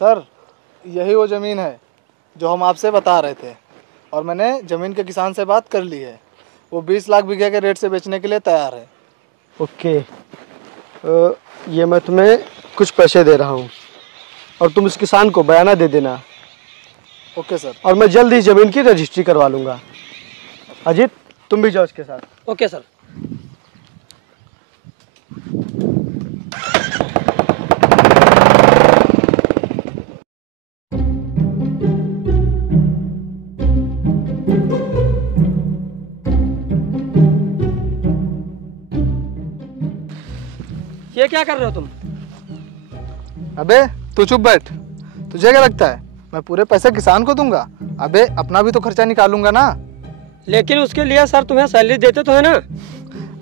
Sir, यही वो ज़मीन है जो हम आपसे बता रहे थे और मैंने ज़मीन के किसान से बात कर ली है। वो 20 लाख बीघे के रेट से बेचने के लिए तैयार है। ओके, ये मैं तुम्हें कुछ पैसे दे रहा हूँ और तुम इस किसान को बयाना दे देना। Okay sir. और मैं जल्द ही ज़मीन की रजिस्ट्री करवा लूँगा। अजीत, तुम भी जाओ इसके साथ। Okay sir. ये क्या कर रहे हो तुम? अबे तू चुप बैठ। तुझे क्या लगता है मैं पूरे पैसे किसान को दूंगा? अबे अपना भी तो खर्चा निकालूंगा ना। लेकिन उसके लिए सर तुम्हें सैलरी देते तो है ना?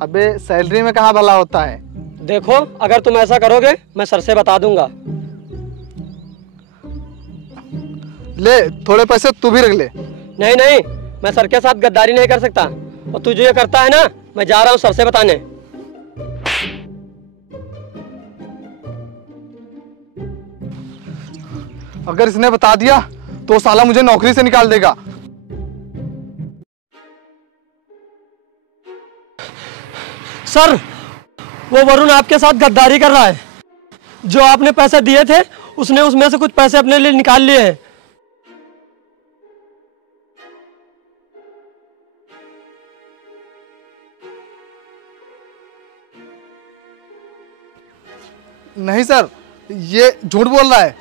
अबे सैलरी में कहाँ भला होता है। देखो, अगर तुम ऐसा करोगे मैं सर से बता दूंगा। ले, थोड़े पैसे तू भी रख ले। नहीं नहीं, मैं सर के साथ गद्दारी नहीं कर सकता। और तू जो ये करता है ना, मैं जा रहा हूँ सर से बताने। अगर इसने बता दिया तो साला मुझे नौकरी से निकाल देगा। सर, वो वरुण आपके साथ गद्दारी कर रहा है। जो आपने पैसे दिए थे उसने उसमें से कुछ पैसे अपने लिए निकाल लिए हैं। नहीं सर, ये झूठ बोल रहा है।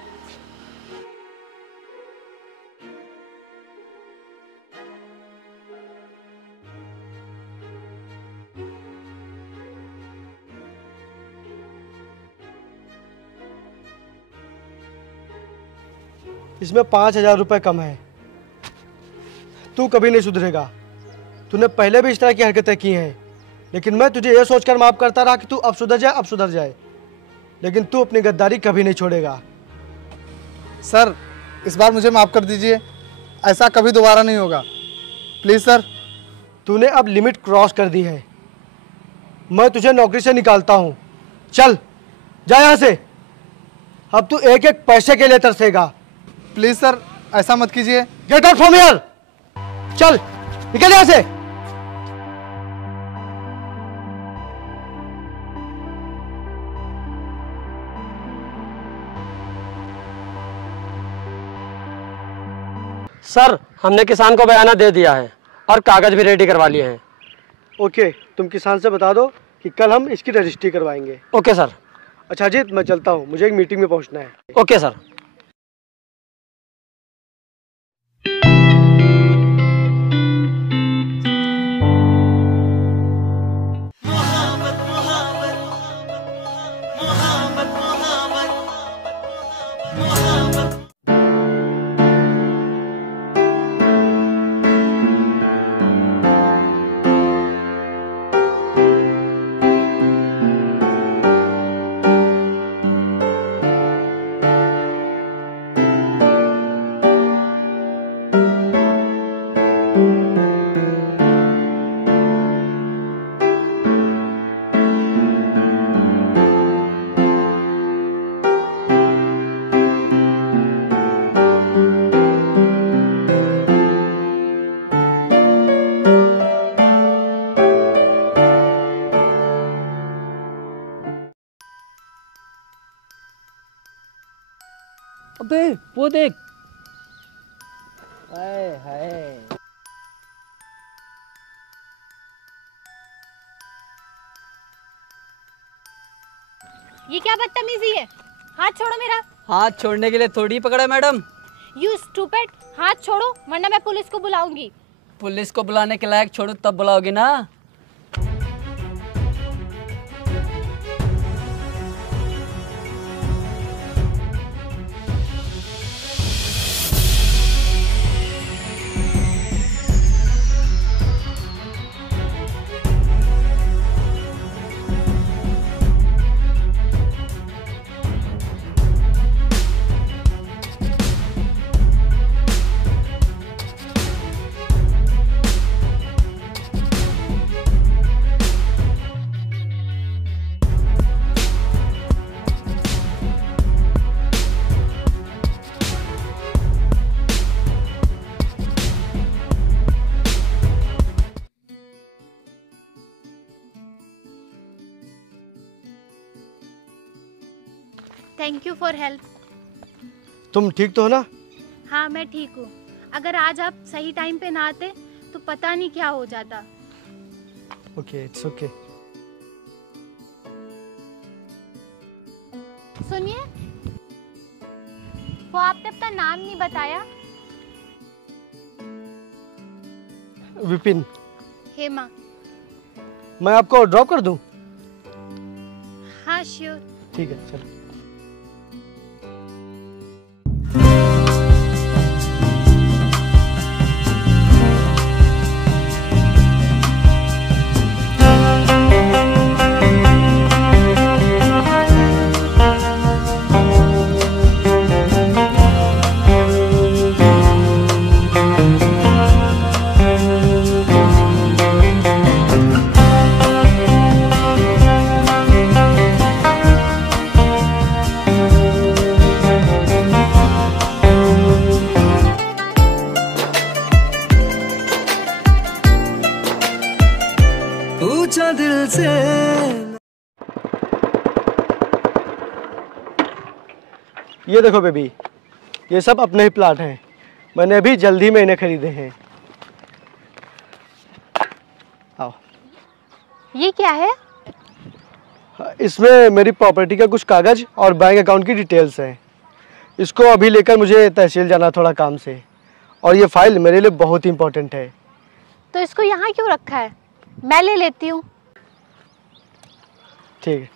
इसमें 5,000 रुपये कम है। तू कभी नहीं सुधरेगा। तूने पहले भी इस तरह की हरकतें की हैं, लेकिन मैं तुझे यह सोचकर माफ़ करता रहा कि तू अब सुधर जाए, अब सुधर जाए। लेकिन तू अपनी गद्दारी कभी नहीं छोड़ेगा। सर, इस बार मुझे माफ़ कर दीजिए। ऐसा कभी दोबारा नहीं होगा, प्लीज़ सर। तूने अब लिमिट क्रॉस कर दी है। मैं तुझे नौकरी से निकालता हूँ। चल जा यहाँ से। अब तू एक एक पैसे के लिए तरसेगा। प्लीज़ सर, ऐसा मत कीजिए। Get out from here. चल निकल यहाँ से। सर, हमने किसान को बयाना दे दिया है और कागज भी रेडी करवा लिए हैं। ओके, तुम किसान से बता दो कि कल हम इसकी रजिस्ट्री करवाएंगे। Okay sir. अच्छा अजीत, मैं चलता हूँ, मुझे एक मीटिंग में पहुँचना है। Okay sir. अबे वो देख। हाय हाय। ये क्या बदतमीजी है? हाथ छोड़ो मेरा। हाथ छोड़ने के लिए थोड़ी पकड़ा मैडम। यू स्टूपिड, हाथ छोड़ो वरना मैं पुलिस को बुलाऊंगी। पुलिस को बुलाने के लायक छोड़ो तब बुलाओगे ना। Thank you for help. तुम ठीक तो हो ना? हाँ मैं ठीक हूँ। अगर आज आप सही टाइम पे ना आते तो पता नहीं क्या हो जाता। Okay, it's okay. सुनिए, वो आपने अपना नाम नहीं बताया। विपिन। हेमा। मैं आपको ड्रॉप कर दूं? हाँ श्योर। ठीक है, चलो। पूछा दिल से। ये देखो बेबी, ये सब अपने ही प्लाट हैं। मैंने अभी जल्दी में इन्हें खरीदे हैं। आओ। ये क्या है? इसमें मेरी प्रॉपर्टी का कुछ कागज और बैंक अकाउंट की डिटेल्स हैं। इसको अभी लेकर मुझे तहसील जाना थोड़ा काम से, और ये फाइल मेरे लिए बहुत इंपॉर्टेंट है। तो इसको यहाँ क्यों रखा है? मैं ले लेती हूँ। ठीक है।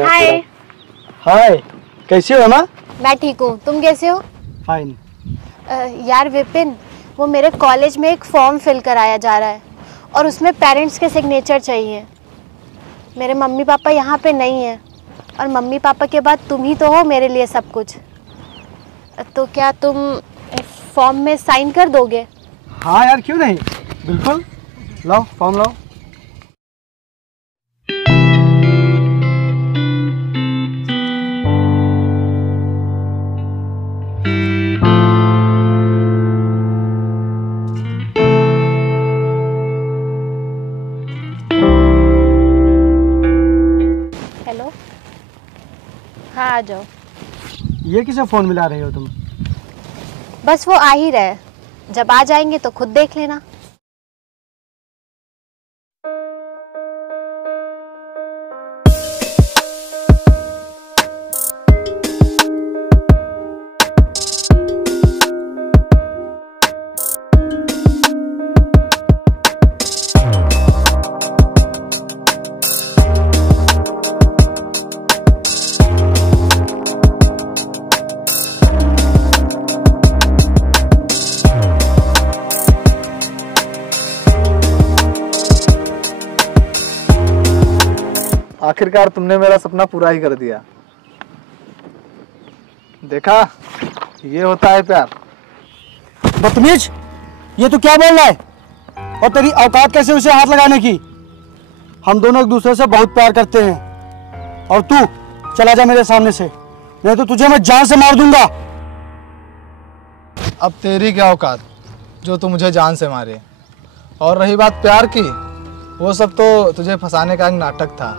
हाय। हाय, कैसी हो अम्मा? मैं ठीक हूँ, तुम कैसे हो? फाइन। यार विपिन, वो मेरे कॉलेज में एक फॉर्म फिल कराया जा रहा है और उसमें पेरेंट्स के सिग्नेचर चाहिए। मेरे मम्मी पापा यहाँ पे नहीं हैं और मम्मी पापा के बाद तुम ही तो हो मेरे लिए सब कुछ। तो क्या तुम फॉर्म में साइन कर दोगे? हाँ यार, क्यों नहीं, बिल्कुल। लाओ फॉर्म लाओ। हेलो। हाँ आ जाओ। ये किसे फोन मिला रही हो तुम? बस वो आ ही रहे, जब आ जाएंगे तो खुद देख लेना। आखिरकार तुमने मेरा सपना पूरा ही कर दिया। देखा, ये होता है प्यार। बदतमीज, ये तो क्या बोल रहा है? और तेरी औकात कैसे उसे हाथ लगाने की? हम दोनों एक दूसरे से बहुत प्यार करते हैं, और तू चला जा मेरे सामने से, नहीं तो तुझे मैं जान से मार दूंगा। अब तेरी क्या औकात जो तू मुझे जान से मारे। और रही बात प्यार की, वो सब तो तुझे फंसाने का एक नाटक था।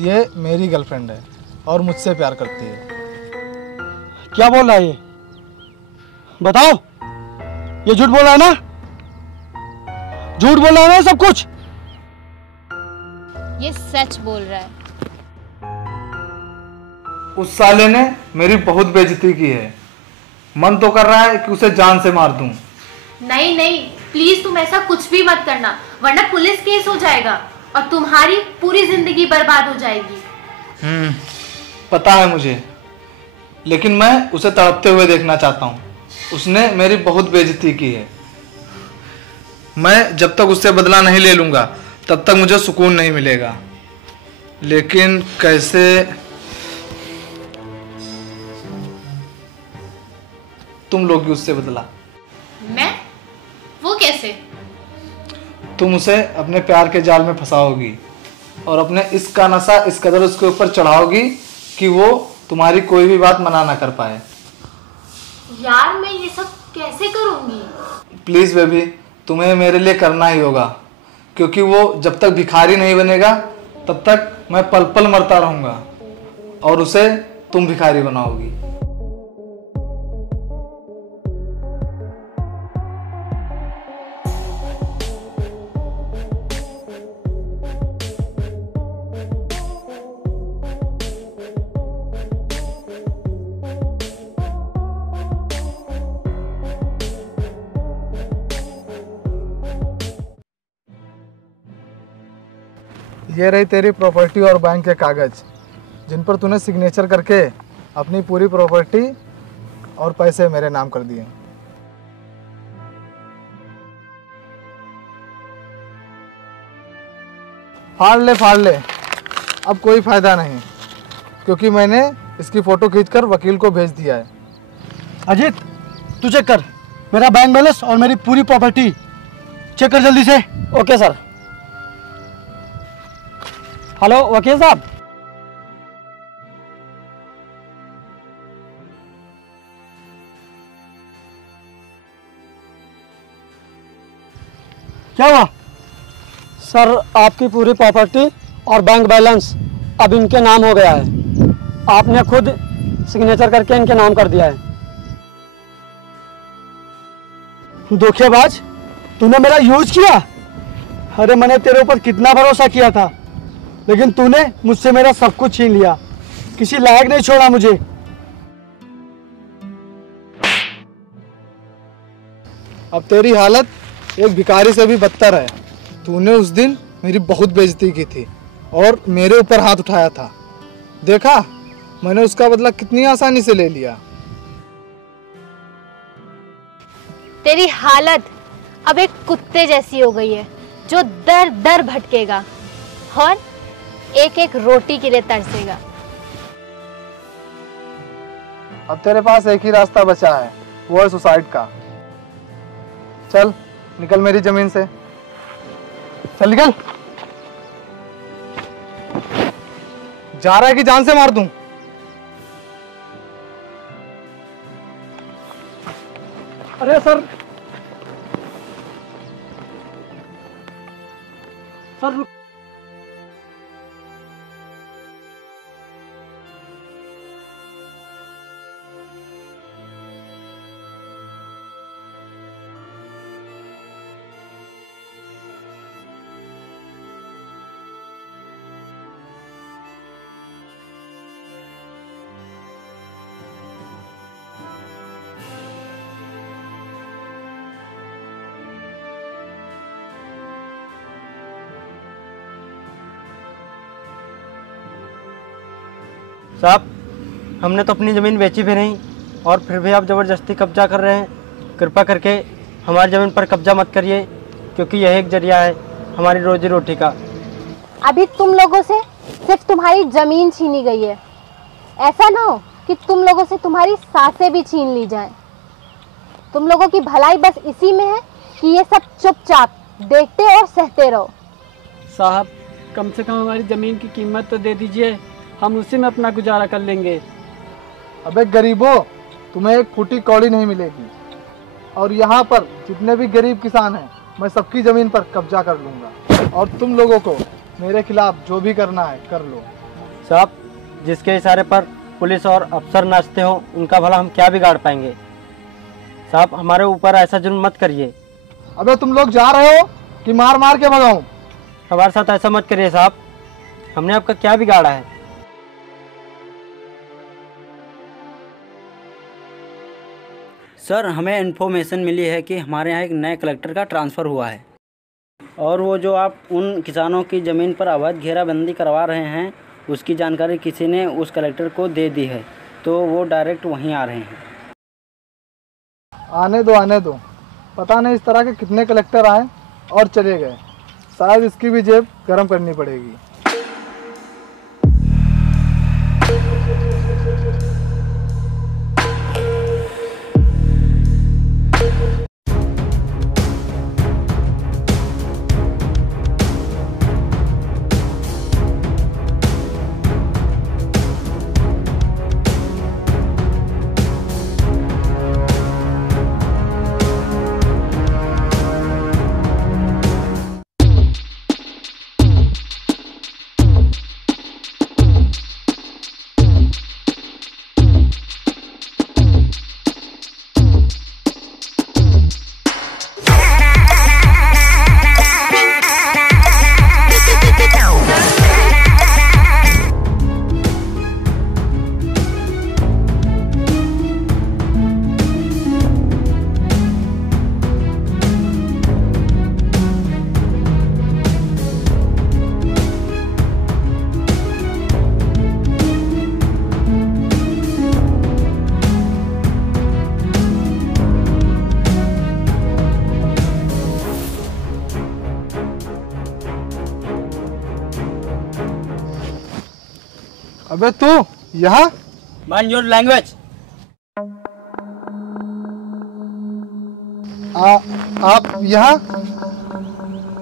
ये मेरी गर्लफ्रेंड है और मुझसे प्यार करती है। क्या बोल रहा है ये? बताओ, ये झूठ बोल रहा है ना? झूठ बोल रहा है ना सब कुछ? ये सच बोल रहा है। उस साले ने मेरी बहुत बेइज्जती की है। मन तो कर रहा है कि उसे जान से मार दूं। नहीं नहीं, प्लीज तुम ऐसा कुछ भी मत करना, वरना पुलिस केस हो जाएगा। और तुम्हारी पूरी जिंदगी बर्बाद हो जाएगी। पता है मुझे, लेकिन मैं उसे तड़पते हुए देखना चाहता हूँ। उसने मेरी बहुत बेइज्जती की है। मैं जब तक उससे बदला नहीं ले लूँगा तब तक मुझे सुकून नहीं मिलेगा। लेकिन कैसे? तुम लोगी उससे बदला। मैं? वो कैसे? तुम उसे अपने प्यार के जाल में फंसाओगी और अपने इसका नशा इस कदर उसके ऊपर चढ़ाओगी कि वो तुम्हारी कोई भी बात मना ना कर पाए। यार मैं ये सब कैसे करूंगी? प्लीज़ बेबी, तुम्हें मेरे लिए करना ही होगा, क्योंकि वो जब तक भिखारी नहीं बनेगा तब तक मैं पल पल मरता रहूँगा और उसे तुम भिखारी बनाओगी। ये रही तेरी प्रॉपर्टी और बैंक के कागज, जिन पर तूने सिग्नेचर करके अपनी पूरी प्रॉपर्टी और पैसे मेरे नाम कर दिए। फाड़ ले, अब कोई फायदा नहीं, क्योंकि मैंने इसकी फोटो खींचकर वकील को भेज दिया है। अजीत, तू चेक कर मेरा बैंक बैलेंस और मेरी पूरी प्रॉपर्टी। चेक कर जल्दी से। Okay sir. हेलो वकील साहब। क्या हुआ? सर आपकी पूरी प्रॉपर्टी और बैंक बैलेंस अब इनके नाम हो गया है। आपने खुद सिग्नेचर करके इनके नाम कर दिया है। धोखेबाज, तूने मेरा यूज किया। अरे मैंने तेरे ऊपर कितना भरोसा किया था, लेकिन तूने मुझसे मेरा सब कुछ छीन लिया। किसी लायक नहीं छोड़ा मुझे। अब तेरी हालत एक भिखारी से भी बदतर है। तूने उस दिन मेरी बहुत बेइज्जती की थी और मेरे ऊपर हाथ उठाया था। देखा, मैंने उसका बदला कितनी आसानी से ले लिया। तेरी हालत अब एक कुत्ते जैसी हो गई है, जो दर दर भटकेगा और एक एक रोटी के लिए तरसेगा। अब तेरे पास एक ही रास्ता बचा है, वो है सुसाइड का। चल निकल मेरी जमीन से, चल निकल। जा रहा है कि जान से मार दूं? अरे सर, सर साहब, हमने तो अपनी ज़मीन बेची भी नहीं और फिर भी आप ज़बरदस्ती कब्जा कर रहे हैं। कृपा करके हमारी ज़मीन पर कब्जा मत करिए, क्योंकि यह एक जरिया है हमारी रोजी रोटी का। अभी तुम लोगों से सिर्फ तुम्हारी जमीन छीनी गई है, ऐसा ना हो कि तुम लोगों से तुम्हारी सांसें भी छीन ली जाएं। तुम लोगों की भलाई बस इसी में है कि ये सब चुपचाप देखते और सहते रहो। साहब, कम से कम हमारी ज़मीन की कीमत तो दे दीजिए, हम उसी में अपना गुजारा कर लेंगे। अबे गरीबों, तुम्हें एक फूटी कौड़ी नहीं मिलेगी और यहाँ पर जितने भी गरीब किसान हैं, मैं सबकी ज़मीन पर कब्जा कर लूँगा और तुम लोगों को मेरे खिलाफ जो भी करना है कर लो। साहब, जिसके इशारे पर पुलिस और अफसर नाचते हो, उनका भला हम क्या बिगाड़ पाएंगे। साहब, हमारे ऊपर ऐसा जुल्म मत करिए। अबे तुम लोग जा रहे हो कि मार मार के भगाऊं? हमारे साथ ऐसा मत करिए साहब, हमने आपका क्या बिगाड़ा है। सर, हमें इन्फॉर्मेशन मिली है कि हमारे यहाँ एक नए कलेक्टर का ट्रांसफ़र हुआ है। और वो जो आप उन किसानों की ज़मीन पर अवैध घेराबंदी करवा रहे हैं, उसकी जानकारी किसी ने उस कलेक्टर को दे दी है, तो वो डायरेक्ट वहीं आ रहे हैं। आने दो आने दो, पता नहीं इस तरह के कितने कलेक्टर आए और चले गए। शायद इसकी भी जेब गर्म करनी पड़ेगी। अबे तू यहाँ? Mind your language. आप यहाँ?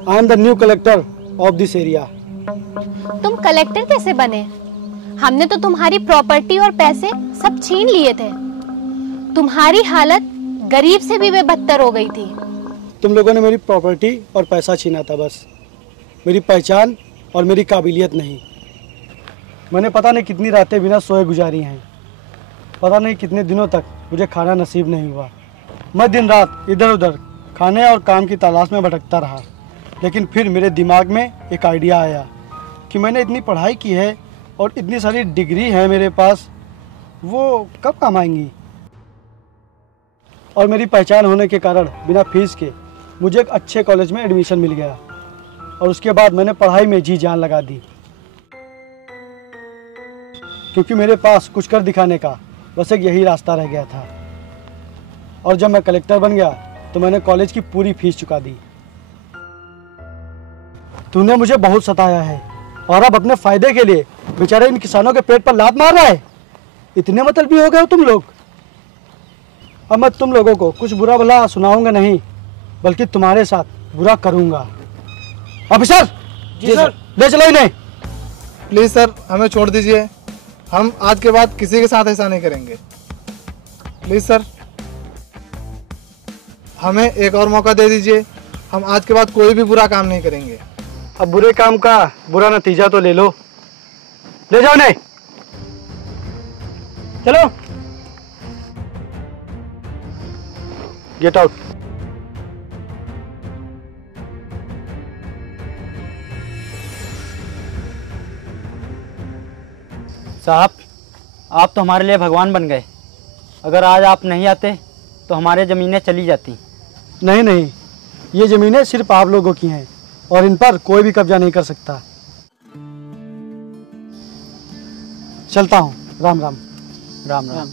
I am the new collector of this area. तुम कलेक्टर कैसे बने? हमने तो तुम्हारी प्रॉपर्टी और पैसे सब छीन लिए थे। तुम्हारी हालत गरीब से भी बेबदतर हो गई थी। तुम लोगों ने मेरी प्रॉपर्टी और पैसा छीना था, बस मेरी पहचान और मेरी काबिलियत नहीं। मैंने पता नहीं कितनी रातें बिना सोए गुजारी हैं, पता नहीं कितने दिनों तक मुझे खाना नसीब नहीं हुआ। मैं दिन रात इधर उधर खाने और काम की तलाश में भटकता रहा, लेकिन फिर मेरे दिमाग में एक आइडिया आया कि मैंने इतनी पढ़ाई की है और इतनी सारी डिग्री है मेरे पास, वो कब काम आएंगी। और मेरी पहचान होने के कारण बिना फीस के मुझे एक अच्छे कॉलेज में एडमिशन मिल गया और उसके बाद मैंने पढ़ाई में जी जान लगा दी, क्योंकि मेरे पास कुछ कर दिखाने का बस एक यही रास्ता रह गया था। और जब मैं कलेक्टर बन गया तो मैंने कॉलेज की पूरी फीस चुका दी। तूने मुझे बहुत सताया है और अब अपने फायदे के लिए बेचारे इन किसानों के पेट पर लात मार रहा है। इतने मतलबी हो गए हो तुम लोग। अब मैं तुम लोगों को कुछ बुरा भला सुनाऊंगा नहीं, बल्कि तुम्हारे साथ बुरा करूंगा। ऑफिसर जी सर। ले चलो इन्हें। प्लीज़ सर, हमें छोड़ दीजिए। हम आज के बाद किसी के साथ ऐसा नहीं करेंगे। प्लीज़ सर, हमें एक और मौका दे दीजिए। हम आज के बाद कोई भी बुरा काम नहीं करेंगे। अब बुरे काम का बुरा नतीजा तो ले लो। ले जाओ इन्हें, चलो। Get out. साहब, आप तो हमारे लिए भगवान बन गए। अगर आज आप नहीं आते तो हमारे ज़मीनें चली जाती। नहीं नहीं, ये ज़मीनें सिर्फ आप लोगों की हैं और इन पर कोई भी कब्जा नहीं कर सकता। चलता हूँ। राम राम। राम राम।